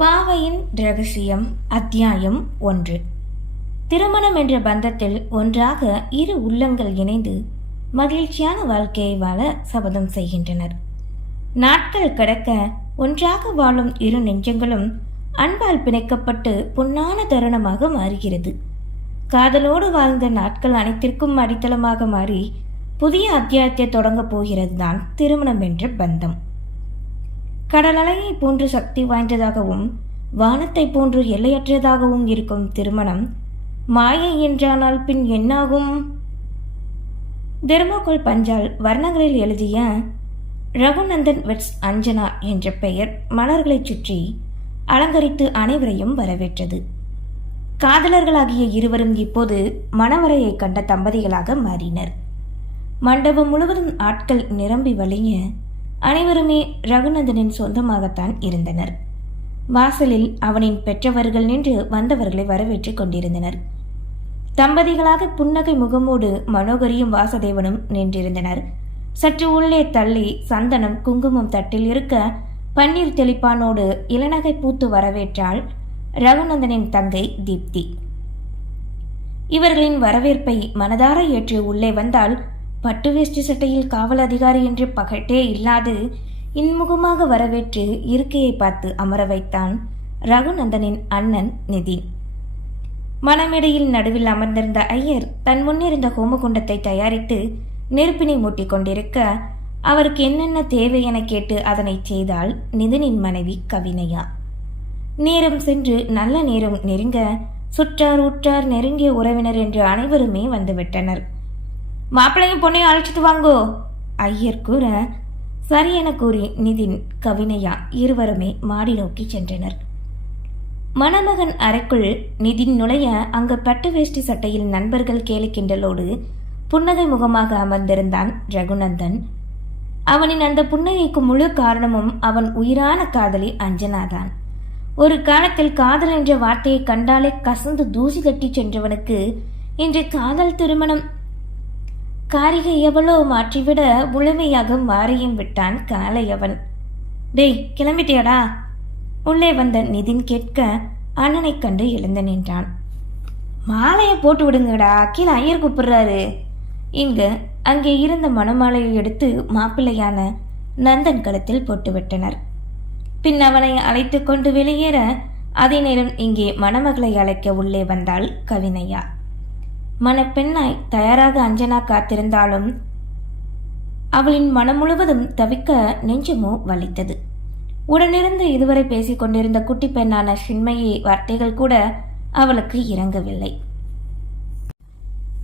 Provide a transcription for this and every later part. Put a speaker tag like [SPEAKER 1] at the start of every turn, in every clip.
[SPEAKER 1] பாவையின் ரகசியம் அத்தியாயம் ஒன்று. திருமணம் என்ற பந்தத்தில் ஒன்றாக இரு உள்ளங்கள் இணைந்து மகிழ்ச்சியான வாழ்க்கையை வாழ சபதம் செய்கின்றனர். நாட்கள் கடக்க ஒன்றாக வாழும் இரு நெஞ்சங்களும் அன்பால் பிணைக்கப்பட்டு பொன்னான தருணமாக மாறுகிறது. காதலோடு வாழ்ந்த நாட்கள் அனைத்திற்கும் அடித்தளமாக மாறி புதிய அத்தியாயத்தை தொடங்கப் போகிறது தான் திருமணம் என்ற பந்தம். கடலலையை போன்று சக்தி வாய்ந்ததாகவும் வானத்தை போன்று எல்லையற்றதாகவும் இருக்கும் திருமணம் மாயை என்றானால் பின் என்னாகும்? தெர்மோகோல் பஞ்சால் வர்ணங்களில் எழுதிய ரகுநந்தன் வெட்ஸ் அஞ்சனா என்ற பெயர் மலர்களைச் சுற்றி அலங்கரித்து அனைவரையும் வரவேற்றது. காதலர்களாகிய இருவரும் இப்போது மணவரையை கண்ட தம்பதிகளாக மாறினர். மண்டபம் முழுவதும் ஆட்கள் நிரம்பி வழிய அனைவருமே ரகுநந்தனின் சொந்தமாகத்தான் இருந்தனர். வாசலில் அவனின் பெற்றவர்கள் நின்று வந்தவர்களை வரவேற்றுக் கொண்டிருந்தனர். தம்பதிகளாக புன்னகை முகமோடு மனோகரியும் வாசதேவனும் நின்றிருந்தனர். சற்று உள்ளே தள்ளி சந்தனம் குங்குமம் தட்டில் இருக்க பன்னீர் தெளிப்பானோடு இளநகை பூத்து வரவேற்றாள் ரகுநந்தனின் தங்கை தீப்தி. இவர்களின் வரவேற்பை மனதார ஏற்று உள்ளே வந்தால் பட்டு வேஷ்டி சட்டையில் காவல் அதிகாரி என்று பகட்டே இல்லாது இன்முகமாக வரவேற்று இருக்கையை பார்த்து அமர வைத்தான் ரகுநந்தனின் அண்ணன் நிதின் மனமேடையில் நடுவில் அமர்ந்திருந்த ஐயர் தன் முன்னிருந்த ஹோமகுண்டத்தை தயாரித்து நெருப்பினை மூட்டிக் கொண்டிருக்க அவருக்கு என்னென்ன தேவை என கேட்டு அதனை செய்தால் நிதினின் மனைவி கவினையா? நேரம் சென்று நல்ல நேரம் நெருங்க சுற்றார் உற்றார் நெருங்கிய உறவினர் என்று அனைவருமே வந்துவிட்டனர். மாப்பிள்ளையும் பொண்ணையும் அழைச்சிட்டு வாங்கோ. ஐயர் கூற சரி என கூறி நிதின் கவினையா இருவருமே மாடி நோக்கி சென்றனர். மணமகன் அறைக்குள் நிதின் நுழைய அங்கு பட்டு வேஷ்டி சட்டையில் நண்பர்கள் கேலி கிண்டலோடு புன்னகை முகமாக அமர்ந்திருந்தான் ரகுநந்தன். அவனின் அந்த புன்னகைக்கு முழு காரணமும் அவன் உயிரான காதலி அஞ்சனாதான். ஒரு காலத்தில் காதல் என்ற வார்த்தையை கண்டாலே கசந்து தூசி தட்டி சென்றவனுக்கு இன்று காதல் திருமணம் காரிகை எவ்வளோ மாற்றிவிட முழுமையாக மாறியும் விட்டான் காளையவன் டேய் கிளம்பிட்டியாடா? உள்ளே வந்த நிதின் கேட்க அண்ணனைக் கண்டு எழுந்து நின்றான். மாலையை போட்டு விடுங்கடா கீழே ஐயர் கூப்பிடுறாரு. இங்கு அங்கே இருந்த மணமாலையை எடுத்து மாப்பிள்ளையான நந்தன் கழுத்தில் போட்டுவிட்டனர் பின் அவனை அழைத்து கொண்டு வெளியேற அதே நேரம் இங்கே மணமகளை அழைக்க உள்ளே வந்தாள் கவினையா. மணப்பெண்ணாய் தயாராக அஞ்சனா காத்திருந்தாலும் அவளின் மனம் முழுவதும் தவிக்க நெஞ்சமோ வலித்தது. உடனிருந்து இதுவரை பேசிக் கொண்டிருந்த குட்டி பெண்ணான சின்மையை வார்த்தைகள் கூட அவளுக்கு இறங்கவில்லை.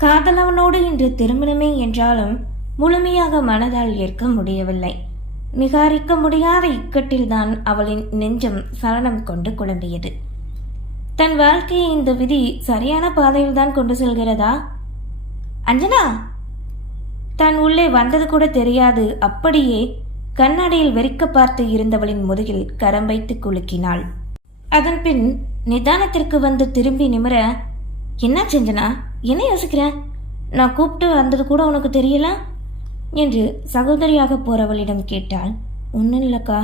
[SPEAKER 1] காதலவனோடு இன்று திருமணமே என்றாலும் முழுமையாக மனதால் ஏற்க முடியவில்லை. நிகாரிக்க முடியாத இக்கட்டில்தான் அவளின் நெஞ்சம் சலனம் கொண்டு குழம்பியது. தன் வாழ்க்கையை இந்த விதி சரியான பாதையில் தான் கொண்டு செல்கிறதா? அஞ்சனா? தான் உள்ளே வந்தது கூட தெரியாது. அப்படியே கண்ணாடியில் வெறிக்க பார்த்து இருந்தவளின் முதுகில் கரம் வைத்து குலுக்கினாள். அதன் பின் நிதானத்திற்கு வந்து திரும்பி நிமிர என்ன செஞ்சனா? என்ன யோசிக்கிற? நான் கூப்பிட்டு வந்தது கூட உனக்கு தெரியல? என்று சகோதரியாக போறவளிடம் கேட்டாள். ஒன்றும் இல்லக்கா.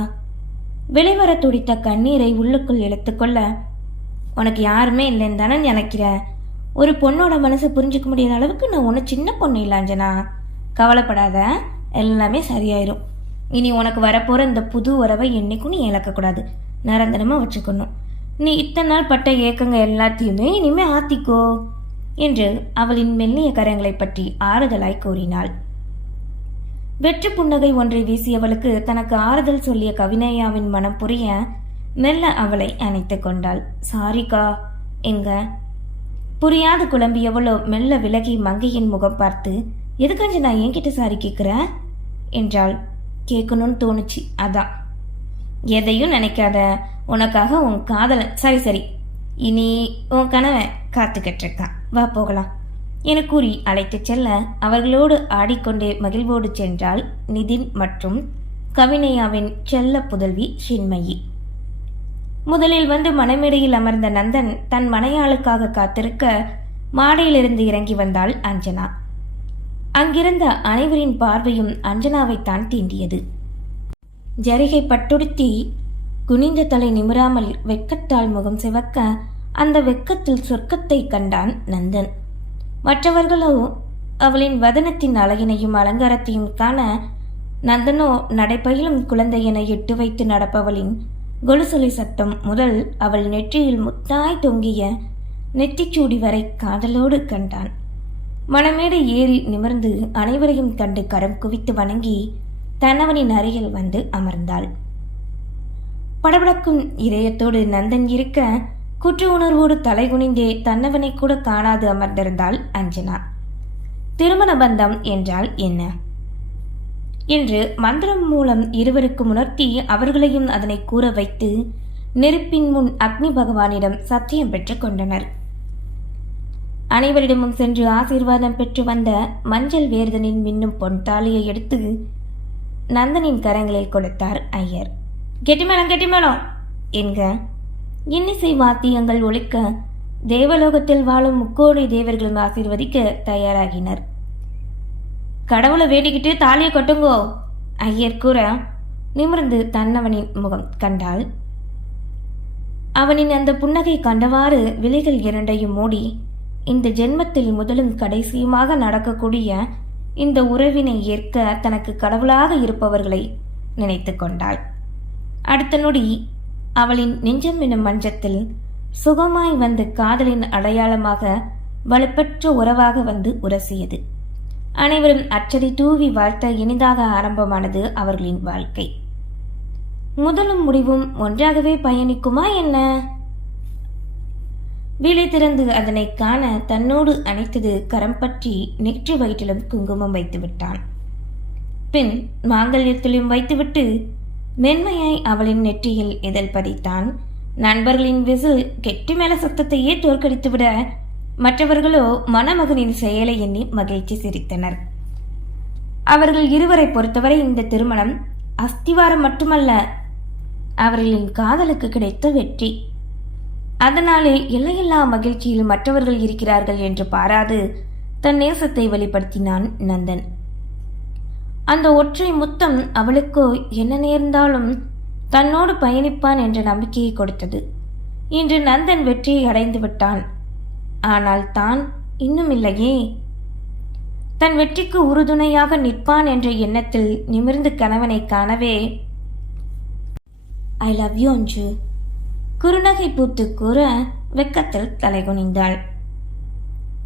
[SPEAKER 1] வெளிவர துடித்த கண்ணீரை உள்ளுக்குள் இழுத்துக்கொள்ள உனக்கு யாருமே இல்லைன்னு தானே நினைக்கிற? ஒரு பொண்ணோட மனசை புரிஞ்சுக்க முடியாத அளவுக்கு நான் ஒன்றும் சின்ன பொண்ணு இல்லை அஞ்சனா. கவலைப்படாத. எல்லாமே சரியாயிரும். இனி உனக்கு வரப்போகிற இந்த புது உறவை என்னைக்கும் நீ இழக்கக்கூடாது. நிரந்தரமாக வச்சுக்கணும். நீ இத்தனை நாள் பட்ட ஏக்கங்க எல்லாத்தையுமே இனிமே ஆத்திக்கோ என்று அவளின் மெல்லிய கரங்களை பற்றி ஆறுதலாய் கூறினாள். வெற்று புன்னகை ஒன்றை வீசியவளுக்கு தனக்கு ஆறுதல் சொல்லிய கவினையாவின் மனம் புரிய மெல்ல அவளை அணைத்து கொண்டாள். சாரிக்கா எங்க. புரியாது குழம்பியவளோ மெல்ல விலகி மங்கையின் முகம் பார்த்து எதுக்கஞ்சு நான் என்கிட்ட சாரி கேட்குற என்றாள். கேட்கணும்னு தோணுச்சு அதான். எதையும் நினைக்காத உனக்காக உன் காதலன் சரி சரி. இனி உன் கணவன் காத்துக்கிட்டு இருக்கான் வா போகலாம். என கூறி அழைத்து செல்ல அவர்களோடு ஆடிக்கொண்டே மகிழ்வோடு சென்றாள் நிதின் மற்றும் கவினையாவின் செல்ல புதல்வி சின்மயி முதலில் வந்து மனைமேடையில் அமர்ந்த நந்தன் தன் மனையாளுக்காக காத்திருக்க மாடையிலிருந்து இறங்கி வந்தாள் அஞ்சனா. அங்கிருந்த அனைவரின் பார்வையும் அஞ்சனாவைத்தான் தீண்டியது. ஜரிகை பட்டுடுத்தி குனிந்த தலை நிமிராமல் வெக்கத்தால் முகம் சிவக்க அந்த வெட்கத்தில் சொர்க்கத்தை கண்டான் நந்தன். மற்றவர்களோ அவளின் வதனத்தின் அழகினையும் அலங்காரத்தையும் காண நந்தனோ நடைப்பயிலும் குழந்தையென எட்டு வைத்து நடப்பவளின் கொலுசொலி சத்தம் முதல் அவள் நெற்றியில் முத்தாய் தொங்கிய நெற்றிச்சூடி வரை காதலோடு கண்டான். மணமேடு ஏறி நிமிர்ந்து அனைவரையும் கண்டு கரம் குவித்து வணங்கி தன்னவனின் அருகில் வந்து அமர்ந்தாள். படபடக்கும் இதயத்தோடு நந்தன் இருக்க குற்ற உணர்வோடு தலைகுனிந்தே தன்னவனை கூட காணாது அமர்ந்திருந்தாள் அஞ்சனா. திருமண பந்தம் என்றால் என்ன? என்று மந்திரம் மூலம் இருவருக்கும் உணர்த்தி அவர்களையும் அதனை கூற வைத்து நெருப்பின் முன் அக்னி பகவானிடம் சத்தியம் பெற்றுக் கொண்டனர். அனைவரிடமும் சென்று ஆசீர்வாதம் பெற்று வந்த மஞ்சள் வேர்தனின் மின்னும் பொன் தாலியை எடுத்து நந்தனின் கரங்களில் கொடுத்தார் ஐயர். கெட்டிமேளம் கெட்டிமேளம் என்க. இன்னிசை வாத்தியங்கள் ஒழிக்க தேவலோகத்தில் வாழும் முக்கோடி தேவர்களும் ஆசீர்வதிக்க தயாராகினர். கடவுளை வேடிக்கிட்டு தாலியை கட்டுங்கோ. ஐயர் கூற நிமிர்ந்து தன்னவனின் முகம் கண்டாள். அவனின் அந்த புன்னகை கண்டவாறு விலைகள் இரண்டையும் மூடி இந்த ஜென்மத்தில் முதலும் கடைசியுமாக நடக்கக்கூடிய இந்த உறவினை ஏற்க தனக்கு கடவுளாக இருப்பவர்களை நினைத்து கொண்டாள். அடுத்த நொடி அவளின் நெஞ்சம் என்னும் மஞ்சத்தில் சுகமாய் வந்த காதலின் அடையாளமாக வலுப்பற்ற உறவாக வந்து உரசியது. அனைவரும் அச்சடி தூவி வாழ்த்த இனிதாக ஆரம்பமானது அவர்களின் வாழ்க்கை. முதலும் முடிவும் ஒன்றாகவே பயணிக்குமா என்ன? விலை திறந்து அதனை காண தன்னோடு அணைத்தது கரம் பற்றி நெற்றி வயிற்றிலும் குங்குமம் வைத்து விட்டான் பின் மாங்கல்யத்திலும் வைத்துவிட்டு மென்மையாய் அவளின் நெற்றியில் இதழ் பதித்தான். நண்பர்களின் விசில் கெட்டி மேல சத்தத்தையே தோற்கடித்துவிட மற்றவர்களோ மணமகனின் செயலை எண்ணி மகிழ்ச்சி சிரித்தனர். அவர்கள் இருவரை பொறுத்தவரை இந்த திருமணம் அஸ்திவாரம் மட்டுமல்ல அவர்களின் காதலுக்கு கிடைத்த வெற்றி. அதனாலே எல்லையில்லா மகிழ்ச்சியில் மற்றவர்கள் இருக்கிறார்கள் என்று பாராது தன் நேசத்தை வெளிப்படுத்தினான் நந்தன். அந்த ஒற்றை முத்தம் அவளுக்கோ என்ன நேர்ந்தாலும் தன்னோடு பயணிப்பான் என்ற நம்பிக்கையை கொடுத்தது. இன்று நந்தன் வெற்றியை அடைந்து விட்டான் ஆனால் தான் இன்னும் இல்லையே. தன் வெற்றிக்கு உறுதுணையாக நிற்பான் என்ற எண்ணத்தில் நிமிர்ந்து கணவனை காணவே ஐ லவ் யூ அஞ்சு குறுநகை பூத்து கூற வெக்கத்தில் தலைகுனிந்தாள்.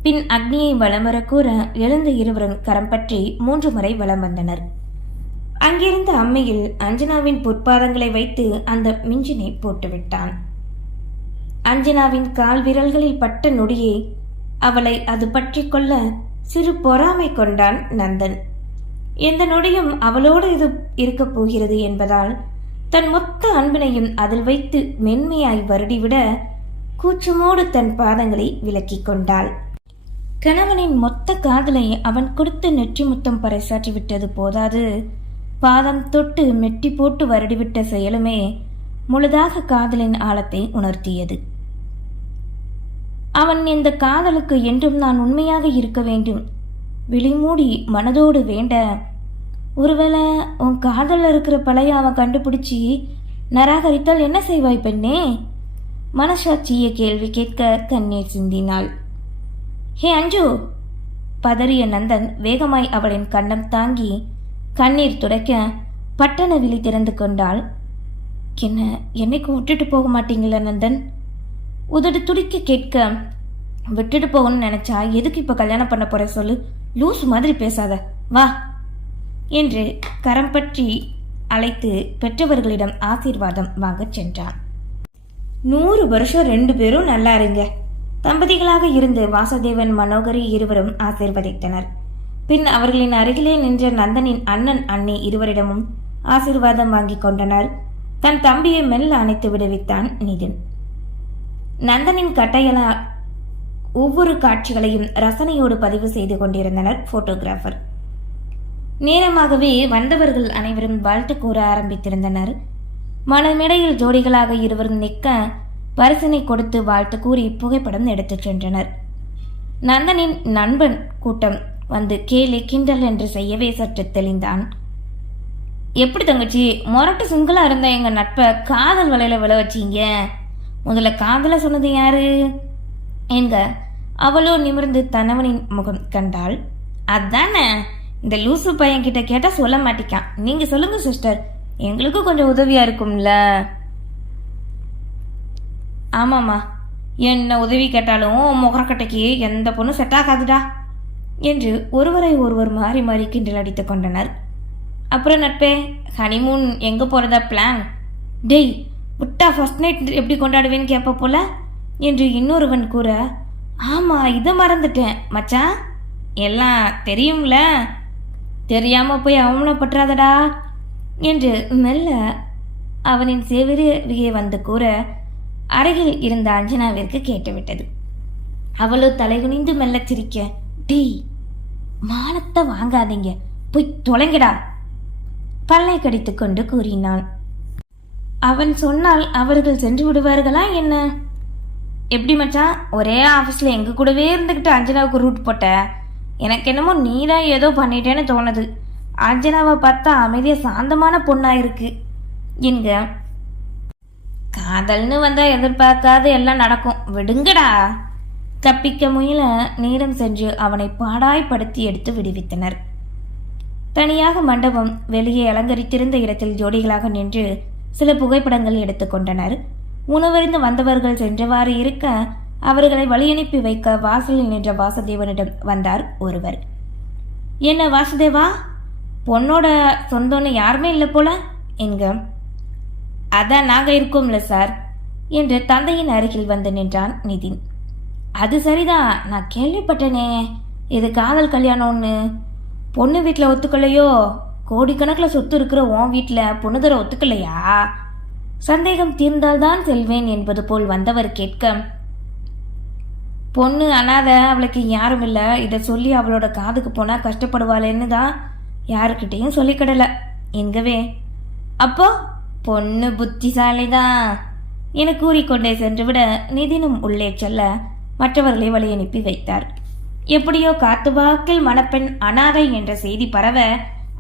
[SPEAKER 1] பின் அக்னியை வலம் கூற எழுந்து இருவரும் கரம் பற்றி மூன்று முறை வலம் வந்தனர். அங்கிருந்த அம்மையில் அஞ்சனாவின் பொற்பாதங்களை வைத்து அந்த மிஞ்சினை போட்டுவிட்டான். அஞ்சனாவின் கால் விரல்களில் பட்ட நொடியே அவளை அது பற்றி கொள்ள சிறு பொறாமை கொண்டான் நந்தன். எந்த நொடியும் அவளோடு இது இருக்கப் போகிறது என்பதால் தன் மொத்த அன்பினையும் அதில் வைத்து மென்மையாய் வருடிவிட கூச்சமோடு தன் பாதங்களை விலக்கிக் கொண்டாள். கணவனின் மொத்த காதலை அவன் கொடுத்த நெற்றி முத்தம் பறைசாற்றி விட்டது போதாது. பாதம் தொட்டு மெட்டி போட்டு வருடிவிட்ட செயலுமே முழுதாக காதலின் ஆழத்தை உணர்த்தியது. அவன் இந்த காதலுக்கு என்றும் நான் உண்மையாக இருக்க வேண்டும். விழிமூடி மனதோடு வேண்ட ஒருவேளை உன் காதலில் இருக்கிற பழைய அவன் கண்டுபிடிச்சி நராகரித்தால் என்ன செய்வாய் பெண்ணே? மனசாட்சிய கேள்வி கேட்க கண்ணீர் சிந்தினாள். ஹே அஞ்சு! பதறிய நந்தன் வேகமாய் அவளின் கண்ணம் தாங்கி கண்ணீர் துடைக்க பட்டண விழி திறந்து கொண்டாள். என்ன என்னைக்கு விட்டுட்டு போக மாட்டீங்களா நந்தன்? உதடு துடிக்க கேட்க விட்டுட்டு போகணும்னு நினைச்சா எதுக்கு இப்போ கல்யாணம் பண்ண போற சொல்லு? லூஸ் மாதிரி பேசாத. வா. என்று கரம் பற்றி அழைத்து பெற்றவர்களிடம் ஆசீர்வாதம் வாங்கச் சென்றான். நூறு வருஷம் ரெண்டு பேரும் நல்லா இருங்க தம்பதிகளாக இருந்து வாசுதேவன் மனோகரி இருவரும் ஆசீர்வதித்தனர். பின் அவர்களின் அருகிலே நின்ற நந்தனின் அண்ணன் அண்ணே இருவரிடமும் ஆசீர்வாதம் வாங்கிக் கொண்டனர். தன் தம்பியை மெல்ல அணைத்து விடுவித்தான் நிதின். நந்தனின் கட்டையலா ஒவ்வொரு காட்சிகளையும் ரசனையோடு பதிவு செய்து கொண்டிருந்தனர் போட்டோகிராஃபர் நேரமாகவே வந்தவர்கள் அனைவரும் வாழ்த்து கூற ஆரம்பித்திருந்தனர். மனமேடையில் ஜோடிகளாக இருவரும் நிற்க பரிசனை கொடுத்து வாழ்த்து கூறி புகைப்படம் எடுத்துச் சென்றனர். நந்தனின் நண்பன் கூட்டம் வந்து கேலி கிண்டல் என்று செய்யவே சற்று தெளிந்தான். எப்படி தங்கச்சி முரட்டு சிங்கிளா இருந்த எங்க நட்பை காதல் வலையில விழ வச்சீங்க? முதல்ல காதல சொன்னது யாரு? என்க. அவளோ நிமிர்ந்து தனவனின் முகம் கண்டாள். அதானே? இந்த லூசு பையன் கிட்ட கேட்டா சொல்ல மாட்டிக்கான். நீங்க சொல்லுங்க சிஸ்டர். எங்களுக்கும் கொஞ்சம் உதவியா இருக்கும்ல? ஆமாம்மா. என்ன உதவி கேட்டாலும் முகரக்கட்டைக்கு எந்த பொண்ணும் செட் ஆகாதுடா என்று ஒருவரை ஒருவர் மாறி மாறி கிண்டல் அடித்து கொண்டனர். அப்புறம் நட்பே ஹனிமூன் எங்கே போகிறதா பிளான் டெய் புட்டா ஃபர்ஸ்ட் நைட் எப்படி கொண்டாடுவேன்னு கேட்ப போல? என்று இன்னொருவன் கூற ஆமாம் இதை மறந்துட்டேன் மச்சான். எல்லாம் தெரியும்ல. தெரியாமல் போய் அவமானப்பட்டுறாதடா என்று மெல்ல அவனின் செவிலியே வந்து கூற அருகில் இருந்த அஞ்சனாவிற்கு கேட்டுவிட்டது. அவளோ தலைகுனிந்து மெல்லச் சிரிக்க டேய் மானத்தை வாங்காதீங்க. போய் தொலைங்கடா. பல்லை கடித்து கொண்டு கூறினான். அவன் சொன்னால் அவர்கள் சென்று விடுவார்களா என்ன? எப்படி மச்சான்? ஒரே ஆஃபீஸில் எங்கள் கூடவே இருந்துக்கிட்டு அஞ்சனாவுக்கு ரூட் போட்ட? எனக்கு என்னமோ நீ தான் ஏதோ பண்ணிட்டேன்னு தோணுது. அஞ்சனாவை பார்த்தா அமைதியாக சாந்தமான பொண்ணாக இருக்கு. என்க. காதல்னு வந்தால் எதிர்பார்க்காத எல்லாம் நடக்கும். விடுங்கடா. தப்பிக்க முயல நேரம் சென்று அவனை பாடாய்படுத்தி எடுத்து விடுவித்தனர். தனியாக மண்டபம் வெளியே அலங்கரித்திருந்த இடத்தில் ஜோடிகளாக நின்று சில புகைப்படங்கள் எடுத்துக்கொண்டனர் உணவறிந்து வந்தவர்கள் சென்றவாறு இருக்க அவர்களை வழியனுப்பி வைக்க வாசலில் நின்ற வாசுதேவனிடம் வந்தார் ஒருவர். என்ன வாசுதேவா? பொண்ணோட சொந்தம்னு யாருமே இல்லை போல? என்க. அதான் நாங்க இருக்கோம்ல சார் என்று தந்தையின் அருகில் வந்து நின்றான் நிதின். அது சரிதான் நான் கேள்விப்பட்டேனே. இது காதல் கல்யாணம்னு. பொண்ணு வீட்டில் ஒத்துக்கலையோ? கோடிக்கணக்கில் சொத்து இருக்கிற உன் வீட்டில் பொண்ணு தர ஒத்துக்கலையா? சந்தேகம் தீர்ந்தால்தான் செல்வேன் என்பது போல் வந்தவர் கேட்க பொண்ணு அனாத அவளுக்கு யாரும் இல்லை. இதை சொல்லி அவளோட காதுக்கு போனால் கஷ்டப்படுவாளேன்னு தான் யாருக்கிட்டேயும் சொல்லிக்கிடலை. எங்கவே அப்போ பொண்ணு புத்திசாலிதான். என கூறிக்கொண்டே சென்றுவிட நிதினும் உள்ளே செல்ல மற்றவர்களை வழி அனுப்பி வைத்தார். எப்படியோ காத்து வாக்கில் மணப்பெண் அனாதை என்ற செய்தி பரவ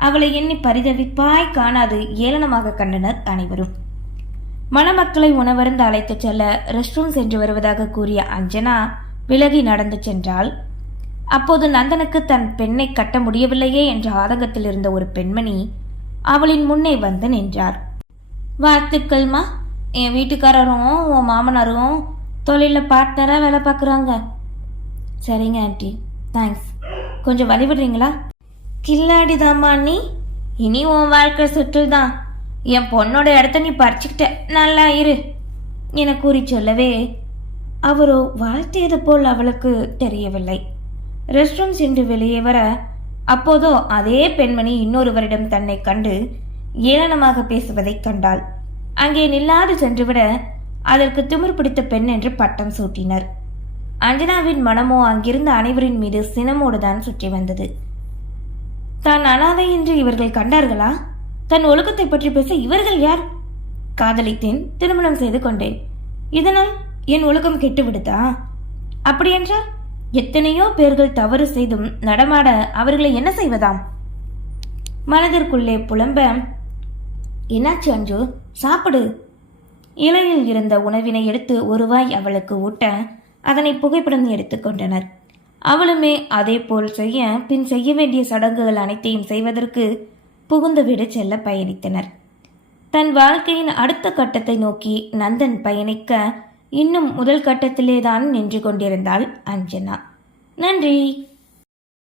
[SPEAKER 1] அவளை எண்ணி பரிதவிப்பாய் காணாது ஏளனமாக கண்டனர் அனைவரும். மணமக்களை உணவருந்து அழைத்துச் செல்ல ரெஸ்ட் ரூம் சென்று வருவதாக கூறிய அஞ்சனா விலகி நடந்து சென்றாள். அப்போது நந்தனுக்கு தன் பெண்ணை கட்ட முடியவில்லையே என்ற ஆதங்கத்தில் இருந்த ஒரு பெண்மணி அவளின் முன்னே வந்து நின்றார். வாழ்த்துக்கள்மா. என் வீட்டுக்காரரும் உன் மாமனாரும் தொழிலில் பார்ட்னராக வேலை பார்க்குறாங்க. சரிங்க ஆண்டி. தேங்க்ஸ் கொஞ்சம் வழிபடுறீங்களா கில்லாடிதாம்மா நீ? இனி உன் வாழ்க்கை சுற்றுல் தான் என் பொண்ணோட இடத்த நீ பறிச்சுக்கிட்ட. நல்லா இரு. என கூறி சொல்லவே அவரோ வாழ்த்தியது போல் அவளுக்கு தெரியவில்லை. ரெஸ்ட் ரூம் சென்று வெளியே வர அப்போதோ அதே பெண்மணி இன்னொருவரிடம் தன்னை கண்டு ஏளனமாக பேசுவதை கண்டாள். அங்கே நில்லாது சென்றுவிட அதற்கு திமிர் பிடித்த பெண் என்று பட்டம் சூட்டினர். அஞ்சனாவின் மனமோ அங்கிருந்த அனைவரின் மீது சினமோடுதான் சுற்றி வந்தது. தான் அனாதை என்று இவர்கள் கண்டார்களா? தன் ஒழுக்கத்தை பற்றி பேச இவர்கள் யார்? காதலித்தேன் திருமணம் செய்து கொண்டேன். இதனால் என் ஒழுக்கம் கெட்டுவிடுதா? அப்படியென்றால் எத்தனையோ பேர்கள் தவறு செய்தும் நடமாட அவர்களை என்ன செய்வதாம்? மனதிற்குள்ளே புலம்ப என்னாச்சு அஞ்சு? சாப்பிடு. இலையில் இருந்த உணவினை எடுத்து ஒருவாய் அவளுக்கு ஊட்ட அதனை புகைப்படம் எடுத்துக்கொண்டனர் அவளுமே அதே போல் செய்ய பின் செய்ய வேண்டிய சடங்குகள் அனைத்தையும் செய்வதற்கு புகுந்து வீடு செல்ல பயணித்தனர். தன் வாழ்க்கையின் அடுத்த கட்டத்தை நோக்கி நந்தன் பயணிக்க இன்னும் முதல் கட்டத்திலேதான் நின்று கொண்டிருந்தாள் அஞ்சனா. நன்றி.